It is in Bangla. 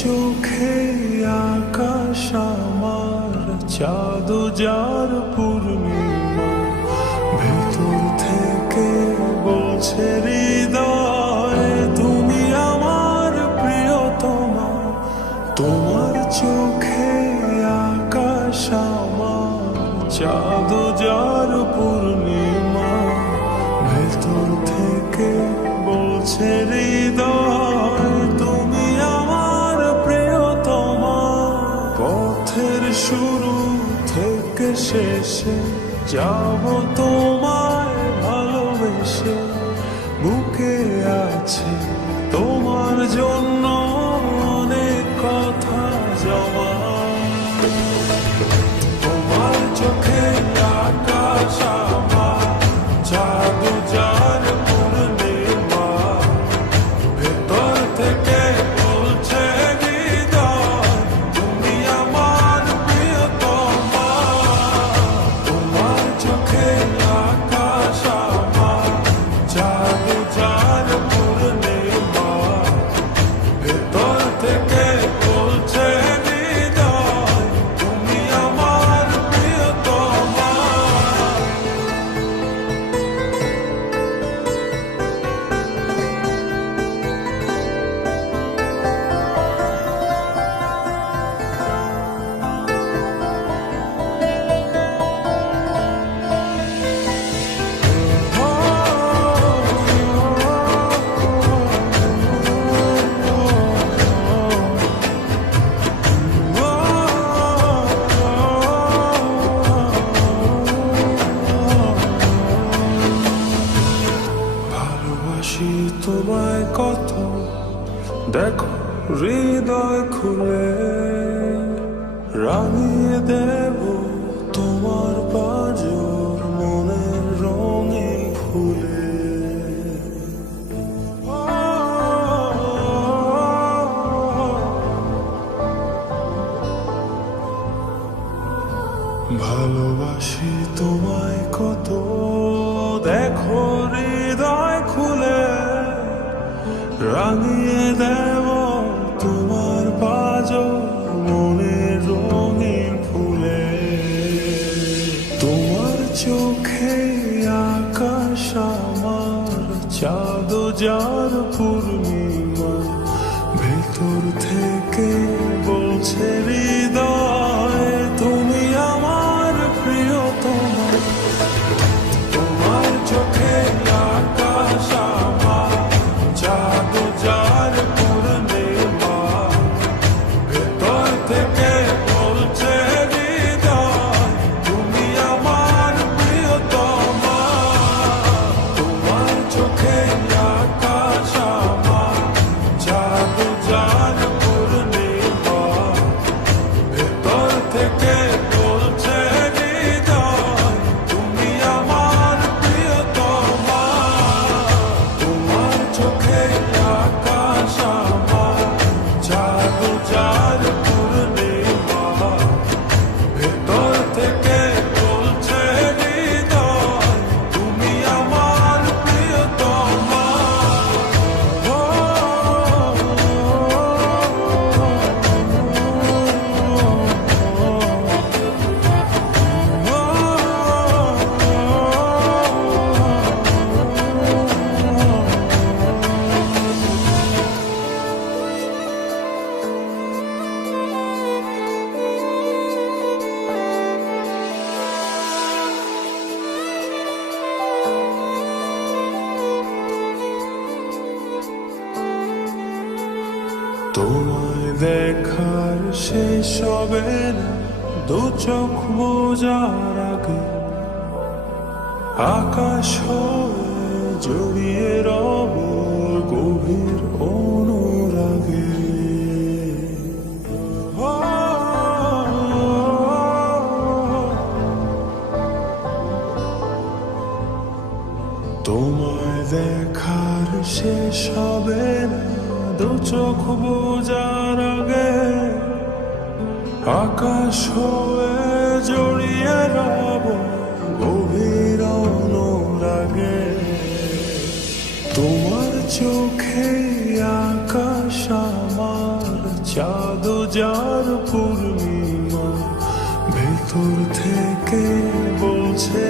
চোখে আকাশ আমার চাঁদ যার পূর্ণিমা, ভেতর থেকে বলছে হৃদয় তুমি আমার প্রিয়তমা। তোমার চোখে আকাশ আমার চাঁদ যার পূর্ণিমা, ভেতর থেকে বলছে হৃদয় তুমি আমার প্রিয়তমা। পথের শুরু থেকে শেষে যাব তোমায় ভালোবেসে, বুকে আছে তোমার জন্য অনেক কথা জমা। তোমার চোখে আকাশ আমার চাঁদ যার পূর্ণিমা, ভেতর থেকে বলছে হৃদয় তুমি আমার প্রিয়তমা। তোমার চোখে আকাশ আমার চাঁদ যার পূর্ণিমা, ভেতর থেকে বলছে হৃদয় তুমি আমার প্রিয়তমা। ভালোবাসি তোমায় কত, দেখো হৃদয় খুলে রাঙিয়ে দেব তোমার পাঁজর মনের রঙে ফুলে। ভালোবাসি তোমায় কত, দেখো হৃদয় খুলে রাঙিয়ে দেব তোমার পাঁজর মনের রঙিন ফুলে। তোমার চোখে আকাশ আমার চাঁদ যার পূর্ণিমা, ভেতর থেকে বলছে হৃদয় তুমি আমার প্রিয়তমা। তোমার চোখে আকাশ আমার চাঁদ যার পূর্ণিমা, ভেতর থেকে বলছে হৃদয় তুমি আমার প্রিয়তমা। তোমার চোখে আকাশ আমার চাঁদ যার পূর্ণিমা, ভেতর থেকে বলছে হৃদয় তুমি আমার প্রিয়তমা। তোমার চোখে আকাশ আমার চাঁদ যার পূর্ণিমা, ভেতর থেকে বলছে হৃদয় তুমি আমার প্রিয়তমা। তোমায় দেখার শেষ হবে না দু চোখ বোঝার আগে, আকাশ হয়ে জড়িয়ে রব গভীর অনুরাগে। তোমায় দেখার শেষ হবে না দু চোখ বোঝার আগে, আকাশ হয়ে জড়িয়ে রব গভীর অনুরাগে। তোমার চোখে আকাশ আমার চা যার পূর্ণিমা ভেতর থেকে বলছে